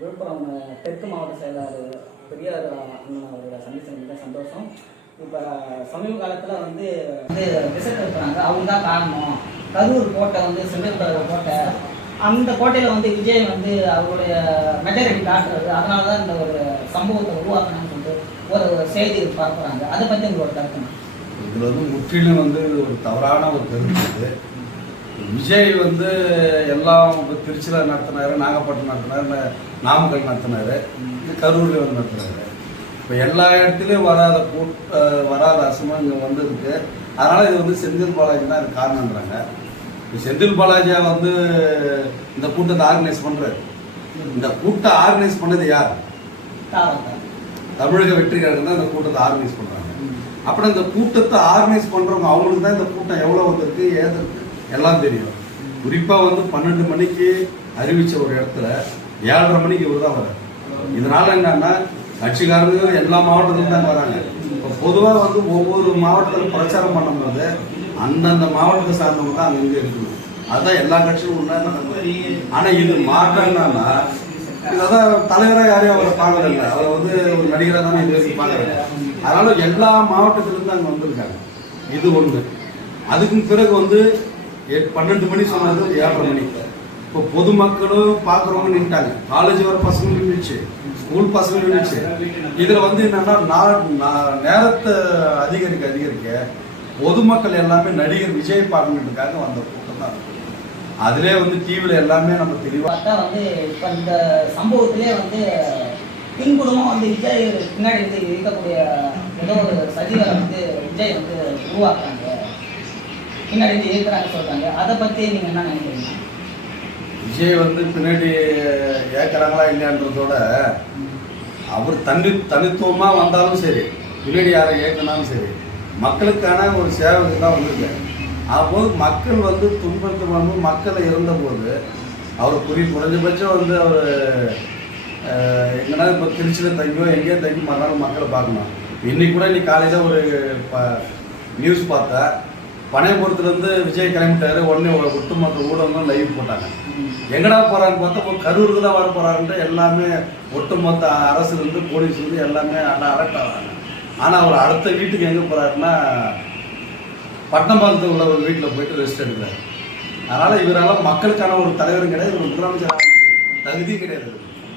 விழுப்புரம் தெற்கு மாவட்ட செயலாளர் பெரியார் அண்ணன் அவரோட சந்திச்சது மிக சந்தோஷம். இப்போ சமீப காலத்தில் வந்து வந்து ரிசல்ட் இருக்கிறாங்க அவங்க தான் காரணம். கரூர் கோட்டை வந்து செந்தில் கரூர் கோட்டை. அந்த கோட்டையில் வந்து விஜய் வந்து அவருடைய மெஜாரிட்டி காட்டுறது. அதனால தான் இந்த ஒரு சம்பவத்தை உருவாக்கணும்னு சொல்லிட்டு ஒரு செய்தி பார்க்குறாங்க அதை பற்றி உங்களோட கருத்து இதில் வந்து முற்றிலும் வந்து ஒரு தவறான ஒரு கருத்து விஜய் வந்து எல்லாம் இப்போ திருச்சியில் நடத்தினாரு நாகப்பட்டினம் நடத்தினாரு நாமக்கல் நடத்தினாரு கரூரில் வந்து நடத்தினாரு. இப்போ எல்லா இடத்துலையும் வராத கூட்ட வராத அசமம் இங்கே வந்திருக்கு. அதனால் இது வந்து செந்தில் பாலாஜி தான் இது காரணன்றாங்க இப்போ செந்தில் பாலாஜியா வந்து இந்த கூட்டத்தை ஆர்கனைஸ் பண்ணுறாரு இந்த கூட்டம் ஆர்கனைஸ் பண்ணது யார். தமிழக வெற்றி கழகம் தான் இந்த கூட்டத்தை ஆர்கனைஸ் பண்ணுறாங்க அப்புறம் இந்த கூட்டத்தை ஆர்கனைஸ் பண்றவங்க அவங்களுக்கு தான் இந்த கூட்டம் எவ்வளவு வந்திருக்கு ஏது இருக்கு? எல்லாம் தெரியும். குறிப்பாக வந்து பன்னெண்டு மணிக்கு அறிவித்த ஒரு இடத்துல ஏழரை மணிக்கு இவர் தான் வர்றாரு. இதனால் என்னன்னா கட்சிக்காரங்க எல்லா மாவட்டத்திலும் தான் வராங்க. இப்போ பொதுவாக வந்து ஒவ்வொரு மாவட்டத்தில் பிரச்சாரம் பண்ணும்போது அந்தந்த மாவட்டத்தை சார்ந்தவங்க தான் அங்கே இங்கே இருக்குது அதுதான் எல்லா கட்சியும் உண்மையாக நடக்குது ஆனால் இது மாற்றம் என்னன்னா அதான் தலைவராக யாரையும் அவரை பார்க்கல இல்லை அவரை வந்து ஒரு நடிகராக தானே இது வரைக்கும் பார்க்கல அதனால எல்லா மாவட்டத்திலிருந்து அங்கே வந்திருக்காங்க. இது ஒன்று அதுக்கும் பிறகு வந்து பன்னெண்டு மணி சொன்னது ஏழரை மணி. இப்போ பொதுமக்களும் பார்க்குறவங்க நின்ட்டாங்க காலேஜ் வர பசங்க நின்றுச்சு ஸ்கூல் பசங்க நின்றுச்சு இதில் வந்து என்னன்னா நான் நேரத்தை அதிகரிக்க அதிகரிக்க பொதுமக்கள் எல்லாமே நடிகர் விஜய் பார்க்கணுன்றதுக்காக வந்த கூட்டம் தான். அதுலேயே அதிலே வந்து டிவியில் எல்லாமே நம்ம தெளிவாக பார்த்தா வந்து இப்போ இந்த சம்பவத்திலே வந்து பின்புறமும் வந்து விஜய் பின்னாடி வந்து இருக்கக்கூடிய ஏதோ ஒரு சதிகளை வந்து விஜய் வந்து உருவாக்குறாங்க. பின்னாடி வந்து சொல்கிறாங்க அதை பற்றி நீங்கள் என்ன நினைக்கிறீங்க? விஜய் வந்து பின்னாடி ஏற்கிறாங்களா இல்லையான்றதோட அவர் தனி தனித்துவமாக வந்தாலும் சரி பின்னாடி யாரை ஏற்கனாலும் சரி மக்களுக்கான ஒரு சேவைக்கு தான் வந்திருக்காரு அப்போது மக்கள் வந்து துன்பத்து வந்து மக்களை இருந்தபோது அவர் குறி குறைஞ்சபட்சம் வந்து அவர் எங்கன்னா இப்போ திருச்சியில் தங்கியோ எங்கேயோ தங்கி மறுநாள் மக்களை பார்க்கணும். இன்றைக்கி கூட இன்னைக்கு காலையில் ஒரு ப நியூஸ் பார்த்தா பனையபுரத்துலேருந்து விஜய் கிளம்பிட்டாரு உடனே ஒட்டுமொத்த ஊடகங்களும் லைவ் போட்டாங்க. எங்கடா போறான்னு பார்த்தா இப்போ கரூருக்கு தான் வர போகிறாருன்ட்டு எல்லாமே ஒட்டுமொத்த அரசுலேருந்து போலீஸ்லேருந்து எல்லாமே அல- அலர்ட் ஆகிறாங்க. ஆனால் அவர் அடுத்த வீட்டுக்கு எங்கே போகிறாருன்னா பட்டம்பாலத்தில் உள்ள ஒரு வீட்டில் போயிட்டு ரெஸ்ட் எடுக்கிறார். அதனால் இவரால் மக்களுக்கான ஒரு தலைவரும் கிடையாது ஒரு முதலமைச்சர் தகுதியும் கிடையாது.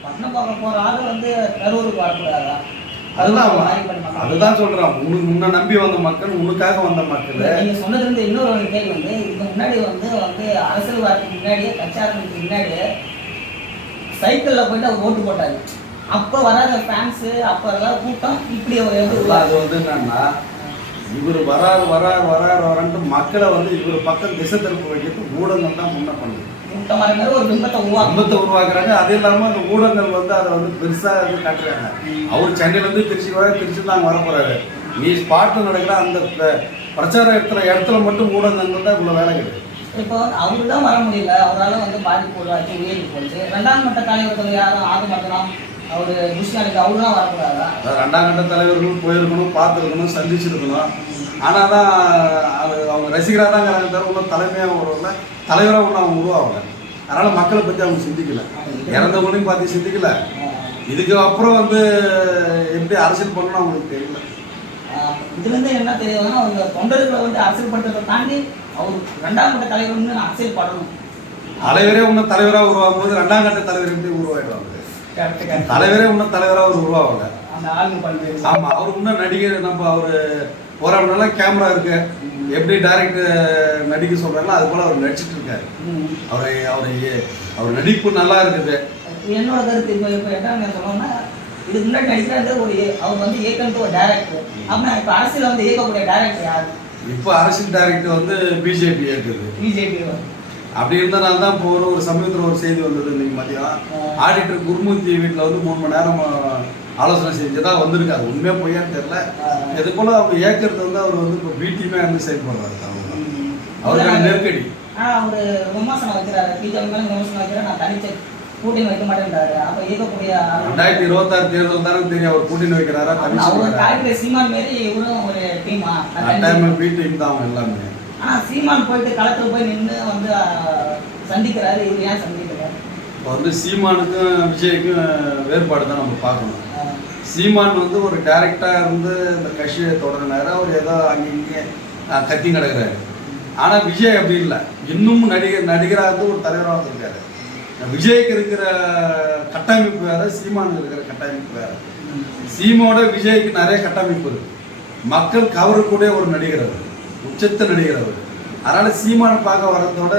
பட்டணம் போகிற ஆள் வந்து கரூருக்கு வரக்கூடாதா அதுதான். அதுதான் சொல்றான். உனக்கு முன்ன நம்பி வந்த மக்கள் உனக்காக வந்த மக்கள். நீங்க சொன்னதுல இருந்து இன்னொரு ஒரு கேள்வி வந்து இதுக்கு முன்னாடி வந்து வந்து அரசியல் வரதுக்கு முன்னாடியே கட்சி ஆரம்பிக்கு முன்னாடியே சைக்கிள்ல போயிட்டு அவர் ஓட்டு போட்டாரு அப்ப வராத ஃபேன்ஸ் அப்ப எல்லாம் கூட்டம் இப்படி அது? வந்து என்னன்னா இவர் வராரு வராரு வராரு வரான்ட்டு மக்களை வந்து இவர் பக்கம் திசை திருப்ப வைக்கிறது ஊடகங்கள் தான் முன்ன பண்ணுது. மாதிரி ஒரு பிம்பத்தை உருவாக்கும். சம்பத்தை உருவாக்குறாங்க. அது இல்லாம அந்த ஊடகங்கள் வந்து அதை வந்து பெருசா வந்து காட்டுறாங்க. அவர் சென்னையில இருந்து திருச்சி வர திருச்சி தான் வர போறாரு. நீ ஸ்பாட்ல நடக்கிற அந்த பிரச்சார இடத்துல இடத்துல மட்டும் ஊடகங்கள் தான் இவ்வளவு வேலை கிடையாது இப்போ அவரு தான் வர முடியல. அவரால வந்து பாதிப்பு உருவாக்கி உயர்வு போச்சு. ரெண்டாம் கட்ட தலைவர்கள் யாரும் ஆக மாட்டோம் அவரு துஷ்யானிக்கு அவரு தான் வரக்கூடாதா ரெண்டாம் கட்ட தலைவர்களும் போயிருக்கணும் பார்த்துருக்கணும் சந்திச்சிருக்கணும். ஆனால் தான் அவங்க ரசிகராக தான் தவிர ஒன்றும் தலைமையாக வருவாங்க தலைவராக ஒன்றும் அவங்க உருவாகல. அதனால் மக்களை பற்றி அவங்க சிந்திக்கல. இறந்தவங்களையும் பார்த்து சிந்திக்கல. இதுக்கு அப்புறம் வந்து எப்படி அரசியல் பண்ணணும் அவங்களுக்கு தெரியல. ஆஹ் இதுல இருந்து என்ன தெரியுதுன்னா அவங்க தொண்டர்களை வந்து அரசியல் பண்றதை தாண்டி அவர் ரெண்டாம் கட்ட தலைவர் அரசியல் பண்ணணும். தலைவரே இன்னும் தலைவராக உருவாகும் போது ரெண்டாம் கட்ட தலைவர் எப்படி உருவாயிடுவாங்க? தலைவரே இன்னும் தலைவராக அவர் உருவாகல. அந்த ஆளுங்க பண்றது ஆமா அவர் இன்னும் நடிகர் நம்ம அவர் போராடினால கேமரா இருக்கு. எப்படி டைரக்ட் நடிக்க சொல்றாங்களோ அது போல அவர் நடிச்சிட்டு இருக்காரு. அவரை அவரை அவர் நடிப்பு நல்லா இருக்குது. என்னோட கருத்து இப்போ இப்போ என்ன சொல்லணும்னா இதுக்கு முன்னாடி நடிக்கிறது ஒரு அவர் வந்து இயக்கம்ட்டு ஒரு டேரக்டர் அப்படின்னா இப்போ அரசியல் வந்து இயக்கக்கூடிய டேரக்டர் யார்? இப்போ அரசியல் டைரக்டர் வந்து பிஜேபி இருக்குது பிஜேபி அப்படி இருந்தனால தான் இப்போ ஒரு ஒரு சமயத்தில் ஒரு செய்தி வந்தது இன்னைக்கு மதியம். ஆடிட்டர் குருமூர்த்தி வீட்டில் வந்து மூணு மணி நேரம் ஆலோசனை செஞ்சதா வந்திருக்கு. அது உண்மையா பொய்யான்னு தெரியல. இது போல அவங்க ஏற்கிறது வந்து அவர் வந்து இப்போ பிடிமே வந்து செயல்படுறாரு அவங்க அவருக்கான நெருக்கடி. ஆனால் அவர் விமர்சனம் வைக்கிறாரு. பிஜேபி மேலே விமர்சனம் வைக்கிறார். நான் தனிச்ச கூட்டணி வைக்க மாட்டேன்றாரு. அப்போ இயக்கக்கூடிய ஆள். ரெண்டாயிரத்தி இருபத்தாறு தேர்தல் தானே தெரியும் அவர் கூட்டணி வைக்கிறாரா அவர் சீமான் மாரி இவரும் ஒரு டீமா டைம் பி டீம் தான் அவங்க எல்லாமே. ஆனா சீமான் போயிட்டு களத்துல போய் நின்று வந்து சந்திக்கிறாரு. இவர் ஏன் சந்திக்கிறாரு இப்போ வந்து சீமானுக்கும் விஜய்க்கும் வேறுபாடு தான் நம்ம பார்க்கணும். சீமான் வந்து ஒரு டேரக்டாக இருந்து இந்த கட்சியை தொடங்கினாரு. அவர் ஏதோ அங்கே இங்கே கத்தி கிடக்குறாரு ஆனால் விஜய் அப்படி இல்லை. இன்னும் நடிகர் நடிகராக இருந்து ஒரு தலைவராக வந்திருக்காரு. விஜய்க்கு இருக்கிற கட்டமைப்பு வேறு சீமானுக்கு இருக்கிற கட்டமைப்பு வேறு. சீமோட விஜய்க்கு நிறைய கட்டமைப்பு இருக்குது மக்கள் கவரக்கூடிய ஒரு நடிகர் அவர். உச்சத்த நடிகர் அவர். அதனால் சீமானை பார்க்க வர்றதோட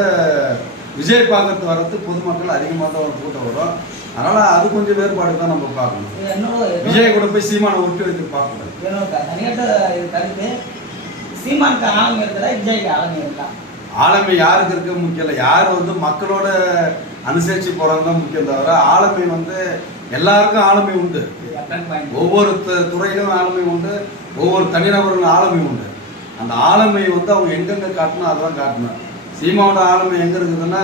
விஜய் பார்க்கறது வர்றது பொதுமக்கள் அதிகமாக தான் ஒரு கூட்டம் வரும். அதனால அது கொஞ்சம் வேறுபாடு தான் நம்ம பார்க்கணும். விஜய் கூட போய் சீமானை ஒட்டி வைத்து பார்க்கக்கூடாது. சீமானுக்கு ஆளுமை இருக்குதா விஜய்க்கு ஆளுமை இருக்கா? ஆளுமை யாருக்கு இருக்க முக்கியம் இல்லை. யார் வந்து மக்களோட அனுசரித்து போகிறது தான் முக்கியம் தவிர ஆளுமை வந்து எல்லாருக்கும் ஆளுமை உண்டு. ஒவ்வொரு துறையிலும் ஆளுமை உண்டு. ஒவ்வொரு தனிநபர்களும் ஆளுமை உண்டு. அந்த ஆளுமை வந்து அவங்க எங்கெங்க காட்டணும் அதெல்லாம் காட்டணும். சீமாவோட ஆளுமை எங்க இருக்குதுன்னா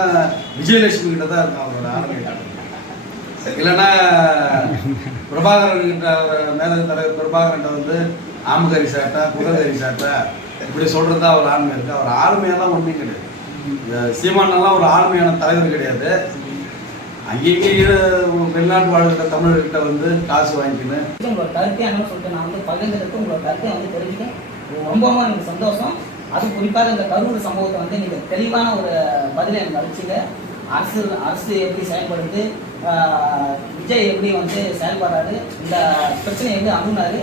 விஜயலட்சுமி கிட்ட தான் இருக்கும் அவரோட ஆளுமை. இல்லைன்னா பிரபாகரன் கிட்ட மேலக தலைவர் பிரபாகரன் வந்து ஆமகரி சாட்டா குதிரகரி சாட்டா இப்படி சொல்றது தான் அவர் ஆளுமை இருக்கு. அவர் ஆளுமையெல்லாம் ஒன்றும் கிடையாது. இந்த சீமானெல்லாம் ஒரு ஆளுமையான தலைவர் கிடையாது. அங்கேயும் வெளிநாட்டு வாழ்கிற தமிழர்கிட்ட வந்து காசு வாங்கிக்கின்னு உங்களோட கருத்தை சொல்லிட்டு நான் வந்து பகிர்ந்ததுக்கு உங்களோட கருத்தை வந்து தெரிஞ்சுக்க ரொம்ப எனக்கு சந்தோஷம். அது குறிப்பாக இந்த கரூர் சம்பவத்தை வந்து நீங்கள் தெளிவான ஒரு பதிலை எனக்கு அளிச்சிங்க அரசு அரசு எப்படி செயல்படுது விஜய் எப்படி வந்து செயல்படுறாரு இந்த பிரச்சனை எப்படி அணுகுனாரு.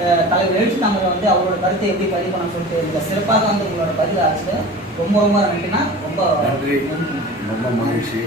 ஆஹ் தலைவர் எழுச்சி நாங்கள் வந்து அவரோட கருத்தை எப்படி பதிவு பண்ண சொல்லிட்டு இந்த சிறப்பாக வந்து உங்களோட பதிலை அழைச்சிட்டு ரொம்ப ரொம்ப நன்றினா ரொம்ப நன்றி. ரொம்ப மகிழ்ச்சி.